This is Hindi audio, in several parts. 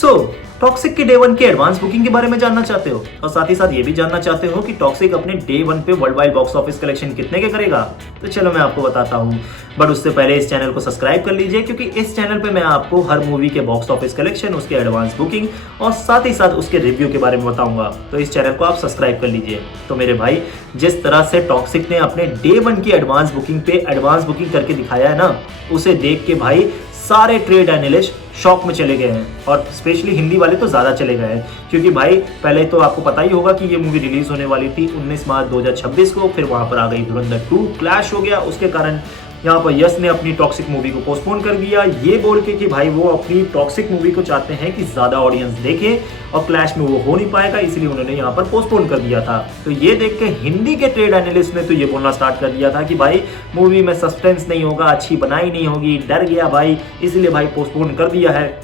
सो टॉक्सिक के डे वन के एडवांस बुकिंग के बारे में जानना चाहते हो और साथ ही साथ ये भी जानना चाहते हो कि टॉक्सिक अपने डे वन पे world wide box office collection कितने के करेगा, तो चलो मैं आपको बताता हूँ। बट उससे पहले इस चैनल को सब्सक्राइब कर लीजिए, क्योंकि इस चैनल पे मैं आपको हर मूवी के बॉक्स ऑफिस कलेक्शन, उसके एडवांस बुकिंग और साथ ही साथ उसके रिव्यू के बारे में बताऊंगा। तो इस चैनल को आप सब्सक्राइब कर लीजिए। तो मेरे भाई, जिस तरह से टॉक्सिक ने अपने डे वन की एडवांस बुकिंग पे एडवांस बुकिंग करके दिखाया है ना, उसे देख के भाई सारे ट्रेड एनालिस्ट शॉक में चले गए हैं और स्पेशली हिंदी वाले तो ज़्यादा चले गए हैं, क्योंकि भाई पहले तो आपको पता ही होगा कि ये मूवी रिलीज होने वाली थी 19 मार्च 2026 को। फिर वहां पर आ गई धुरंधर 2, क्लैश हो गया, उसके कारण यहाँ पर यश ने अपनी टॉक्सिक मूवी को पोस्टपोन कर दिया, ये बोल के कि भाई वो अपनी टॉक्सिक मूवी को चाहते हैं कि ज़्यादा ऑडियंस देखे और क्लैश में वो हो नहीं पाएगा, इसलिए उन्होंने यहाँ पर पोस्टपोन कर दिया था। तो ये देख के हिंदी के ट्रेड एनालिस्ट ने तो ये बोलना स्टार्ट कर दिया था कि भाई मूवी में सस्पेंस नहीं होगा, अच्छी बनाई नहीं होगी, डर गया भाई, इसलिए भाई पोस्टपोन कर दिया है।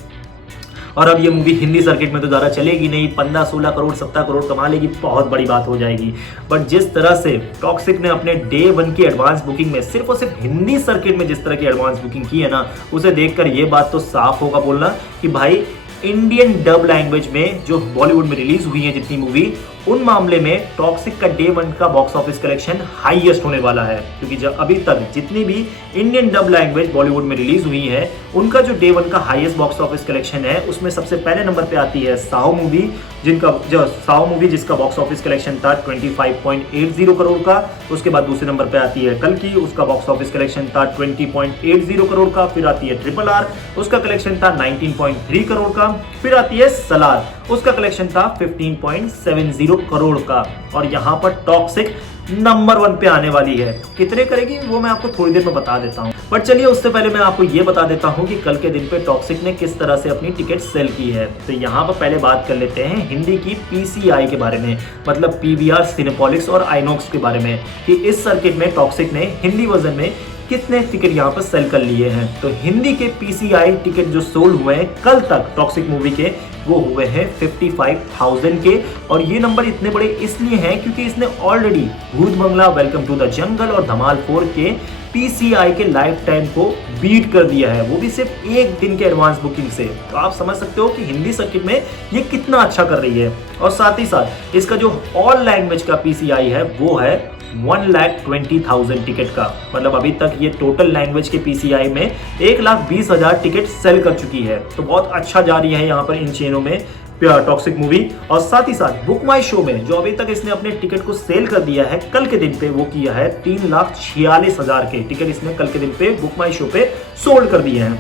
और अब ये मूवी हिंदी सर्किट में तो ज़्यादा चलेगी नहीं, 15-16 करोड़ 17 करोड़ कमा लेगी, बहुत बड़ी बात हो जाएगी। बट जिस तरह से टॉक्सिक ने अपने डे वन की एडवांस बुकिंग में सिर्फ और सिर्फ हिंदी सर्किट में जिस तरह की एडवांस बुकिंग की है ना, उसे देखकर ये बात तो साफ होगा बोलना कि भाई इंडियन डब लैंग्वेज में जो बॉलीवुड में रिलीज हुई है जितनी मूवी, उन मामले में टॉक्सिक का डे वन का बॉक्स ऑफिस कलेक्शन हाईएस्ट होने वाला है। क्योंकि जब अभी तक जितनी भी इंडियन डब लैंग्वेज बॉलीवुड में रिलीज हुई है, उनका जो डे वन का हाईएस्ट बॉक्स ऑफिस कलेक्शन है, उसमें सबसे पहले नंबर पे आती है साओ मूवी, जिसका बॉक्स ऑफिस कलेक्शन था 25.80 करोड़ का। उसके बाद दूसरे नंबर पे आती है कल्कि, उसका बॉक्स ऑफिस कलेक्शन था 20.80 करोड़ का। फिर आती है RRR, उसका कलेक्शन था 19.3 करोड़ का। फिर आती है सलार, उसका कलेक्शन था 15.70 करोड़ का। और यहाँ पर टॉक्सिक नंबर 1 पे आने वाली है। कितने करेगी वो मैं आपको थोड़ी देर में बता देता हूँ, बट चलिए उससे पहले मैं आपको ये बता देता हूँ कि कल के दिन पे टॉक्सिक ने किस तरह से अपनी टिकट सेल की है। तो यहाँ पर पहले बात कर लेते हैं हिंदी की PCI के बारे में, मतलब PVR सिनेपॉलिक्स और आइनॉक्स के बारे में, कि इस सर्किट में टॉक्सिक ने हिंदी वर्जन में कितने टिकट यहाँ पर सेल कर लिए हैं। तो हिंदी के PCI टिकट जो सोल्ड हुए हैं कल तक टॉक्सिक मूवी के, वो हुए हैं 55,000 के। और ये नंबर इतने बड़े इसलिए हैं क्योंकि इसने ऑलरेडी भूत बंगला, वेलकम टू द जंगल और धमाल 4 के PCI के लाइफ टाइम को बीट कर दिया है, वो भी सिर्फ एक दिन के एडवांस बुकिंग से। तो आप समझ सकते हो कि हिंदी सर्किट में ये कितना अच्छा कर रही है। और साथ ही साथ इसका जो ऑल लैंग्वेज का PCI है वो है 1,20,000 टिकट का, मतलब अभी तक ये टोटल लैंग्वेज के PCI में 1,20,000 टिकट सेल कर चुकी है। तो बहुत अच्छा जा रही है यहाँ पर इन चेनों में टॉक्सिक मूवी। और साथ ही साथ बुक माई शो में जो अभी तक इसने अपने टिकट को सेल कर दिया है, कल के दिन पे वो किया है 3,46,000 के टिकट इसने कल के दिन पे बुक माई शो पे सोल्ड कर दिए हैं।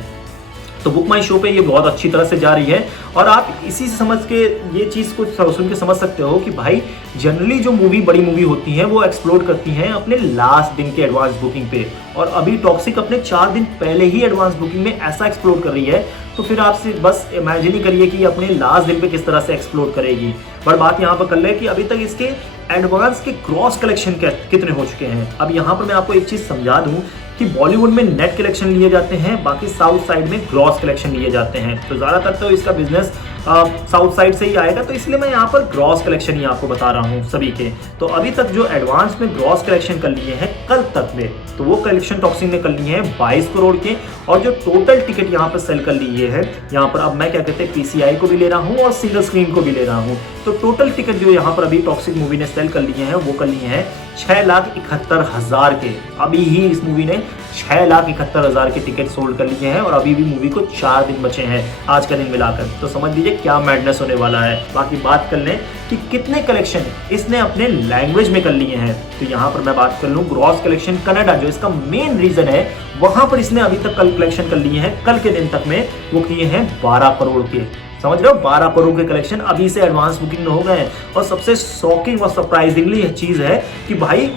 तो बुक माई शो पे ये बहुत अच्छी तरह से जा रही है। और आप इसी से समझ के ये चीज़ को सुन के समझ सकते हो कि भाई जनरली जो मूवी बड़ी मूवी होती हैं वो एक्सप्लोर करती हैं अपने लास्ट दिन के एडवांस बुकिंग पे, और अभी टॉक्सिक अपने 4 दिन पहले ही एडवांस बुकिंग में ऐसा एक्सप्लोर कर रही है। तो फिर आपसे बस इमेजिन ही करिए कि अपने लास्ट दिन पे किस तरह से एक्सप्लोर करेगी। बट बात यहाँ पर कर ले कि अभी तक इसके एडवांस के क्रॉस कलेक्शन कितने हो चुके हैं। अब यहाँ पर मैं आपको एक चीज़ समझा दूँ कि बॉलीवुड में नेट कलेक्शन लिए जाते हैं, बाकी साउथ साइड में ग्रॉस कलेक्शन लिए जाते हैं। तो ज़्यादातर तो इसका बिजनेस साउथ साइड से ही आएगा, तो इसलिए मैं यहाँ पर ग्रॉस कलेक्शन ही आपको बता रहा हूँ सभी के। तो अभी तक जो एडवांस में ग्रॉस कलेक्शन कर लिए हैं कल तक में, तो वो कलेक्शन टॉक्सिक ने कर लिए हैं 22 करोड़ के। और जो टोटल टिकट यहाँ पर सेल कर लिए हैं, यहाँ पर अब मैं क्या कहते हैं PCI को भी ले रहा हूँ और सिंगल स्क्रीन को भी ले रहा हूँ। तो टोटल टिकट जो यहाँ पर अभी टॉक्सिक मूवी ने सेल कर लिए हैं वो कर लिए हैं 6,71,000 के। अभी ही इस मूवी ने 6,71,000 के टिकट सोल्ड कर लिए हैं और अभी भी मूवी को 4 दिन बचे हैं आज का दिन मिलाकर। तो समझ लीजिए क्या मैडनेस होने वाला है। बाकी बात कर लें कि कितने कलेक्शन इसने अपने लैंग्वेज में कर लिए हैं, तो यहाँ पर मैं बात कर लूँ ग्रॉस कलेक्शन कनाडा जो इसका मेन रीजन है, वहां पर इसने अभी तक कल कलेक्शन कर लिए हैं, कल के दिन तक में वो किए हैं 12 करोड़ के। समझ रहे हो, 12 करोड़ के कलेक्शन अभी से एडवांस बुकिंग में हो गए हैं। और सबसे शॉकिंग और सरप्राइजिंगली चीज है कि भाई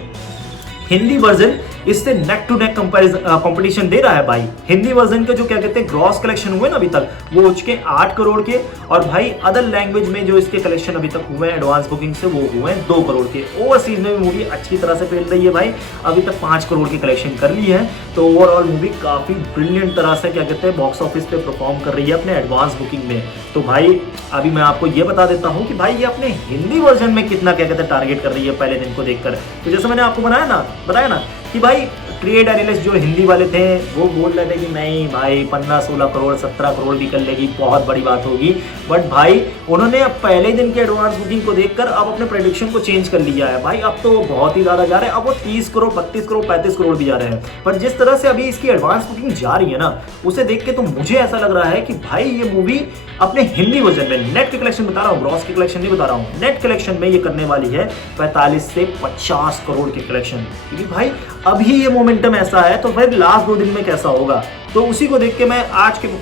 हिंदी वर्जन इससे नेक टू नेक कंपटीशन दे रहा है भाई। हिंदी वर्जन के जो क्या कहते हैं ग्रॉस कलेक्शन हुए ना अभी तक, वो हो चुके 8 करोड़ के। और भाई अदर लैंग्वेज में जो इसके कलेक्शन अभी तक हुए हैं एडवांस बुकिंग से, वो हुए हैं 2 करोड़ के। ओवरसीज में भी मूवी अच्छी तरह से फैल रही है भाई, अभी तक 5 करोड़ की कलेक्शन कर ली है। तो ओवरऑल मूवी काफी ब्रिलियंट तरह से क्या कहते हैं बॉक्स ऑफिस पे परफॉर्म कर रही है अपने एडवांस बुकिंग में। तो भाई अभी मैं आपको ये बता देता हूँ कि भाई ये अपने हिंदी वर्जन में कितना क्या कहते हैं टारगेट कर रही है पहले दिन को देखकर। तो जैसे मैंने आपको बताया ना कि भाई ट्रेड एनालिस्ट जो हिंदी वाले थे वो बोल रहे थे कि नहीं भाई 15-16 करोड़ 17 करोड़ भी कर लेगी, बहुत बड़ी बात होगी। बट भाई उन्होंने अब पहले दिन के एडवांस बुकिंग को देखकर अब अपने प्रेडिक्शन को चेंज कर लिया है। भाई अब तो वो बहुत ही ज़्यादा जा रहे हैं, अब वो 30 करोड़ 32 करोड़ 35 करोड़ भी जा रहे हैं। पर जिस तरह से अभी इसकी एडवांस बुकिंग जा रही है ना, उसे देख के तो मुझे ऐसा लग रहा है कि भाई ये मूवी अपने हिंदी वर्जन में, नेट के कलेक्शन बता रहा हूँ, ग्रॉस के कलेक्शन नहीं बता रहा हूँ, नेट कलेक्शन में ये करने वाली है 45 से 50 करोड़ के कलेक्शन। क्योंकि भाई अभी ये मोमेंटम ऐसा है तो फिर लास्ट 2 दिन में कैसा होगा। तो उसी को देख के मैं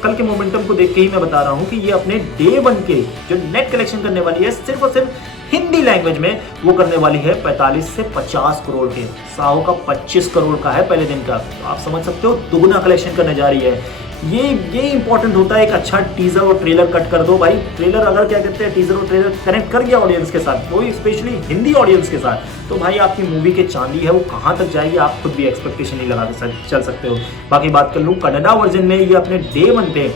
कल के मोमेंटम को देख के ही मैं बता रहा हूँ कि ये अपने डे 1 के जो नेट कलेक्शन करने वाली है सिर्फ और सिर्फ हिंदी लैंग्वेज में, वो करने वाली है 45 से 50 करोड़ के। साहो का 25 करोड़ का है पहले दिन का, तो आप समझ सकते हो दुगुना कलेक्शन करने जा रही है। ये इंपॉर्टेंट होता है। एक अच्छा टीजर और ट्रेलर कट कर दो भाई। ट्रेलर अगर क्या कहते हैं, टीजर और ट्रेलर कनेक्ट कर गया ऑडियंस के साथ, वो स्पेशली हिंदी ऑडियंस के साथ, तो भाई आपकी मूवी के चांदी है वो कहाँ तक जाएगी आप खुद भी एक्सपेक्टेशन नहीं लगा के चल सकते हो। बाकी बात कर लूँ कन्नड़ा वर्जन में, ये अपने डे 1 पे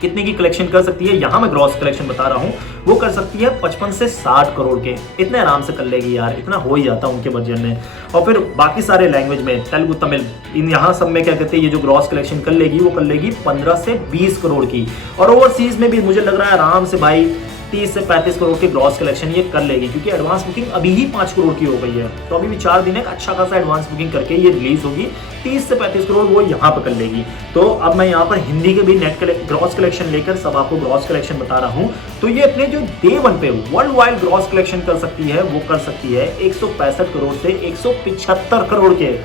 कितने की कलेक्शन कर सकती है, यहाँ मैं ग्रॉस कलेक्शन बता रहा हूँ, वो कर सकती है 55 से 60 करोड़ के। इतने आराम से कर लेगी यार, इतना हो ही जाता उनके बजट में। और फिर बाकी सारे लैंग्वेज में, तेलुगु तमिल, इन यहाँ सब में क्या कहते हैं, ये जो ग्रॉस कलेक्शन कर लेगी वो कर लेगी 15 से 20 करोड़ की। और ओवरसीज में भी मुझे लग रहा है आराम से भाई 30 से 35 करोड़ के ग्रॉस कलेक्शन ये कर लेगी, क्योंकि एडवांस बुकिंग अभी ही 5 करोड़ की हो गई है। तो अभी भी 4 दिन है, अच्छा खासा एडवांस बुकिंग करके ये रिलीज होगी। 30 से 35 करोड़ वो यहाँ पर कर लेगी। तो अब मैं यहाँ पर हिंदी के भी नेट ग्रॉस कलेक्शन लेकर सब आपको ग्रॉस कलेक्शन बता रहा हूँ। तो ये अपने जो डे 1 पे वर्ल्ड वाइड ग्रॉस कलेक्शन कर सकती है, वो कर सकती है 165 करोड़ से 175 करोड़ के।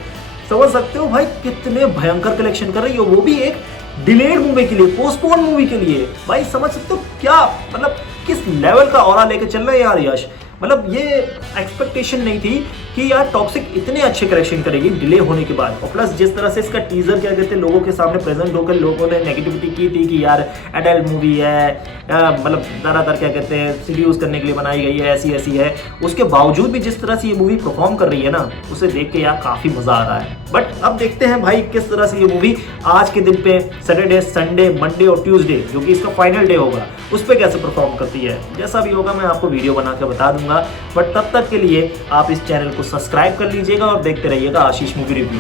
समझ सकते हो भाई कितने भयंकर कलेक्शन कर रही हो, वो भी एक डिलेड मूवी के लिए, पोस्टपोन मूवी के लिए। भाई समझ सकते हो क्या मतलब किस लेवल का ऑरा लेके चल रहा है यार यश। मतलब ये एक्सपेक्टेशन नहीं थी कि यार टॉक्सिक इतने अच्छे कलेक्शन करेगी डिले होने के बाद। और प्लस जिस तरह से इसका टीजर क्या कहते हैं लोगों के सामने प्रेजेंट होकर लोगों ने नेगेटिविटी की थी कि यार एडल्ट मूवी है, मतलब दरादर क्या कहते हैं सीड्यूस करने के लिए बनाई गई है, ऐसी ऐसी है। उसके बावजूद भी जिस तरह से ये मूवी परफॉर्म कर रही है ना, उसे देख के यार काफी मजा आ रहा है। बट अब देखते हैं भाई किस तरह से ये मूवी आज के दिन पे सैटरडे, संडे, मंडे और ट्यूसडे जो कि इसका फाइनल डे होगा उस पर कैसे परफॉर्म करती है। जैसा भी होगा मैं आपको वीडियो बना के बता दूंगा। बट तब तक के लिए आप इस चैनल को सब्सक्राइब कर लीजिएगा और देखते रहिएगा आशीष मूवी रिव्यू।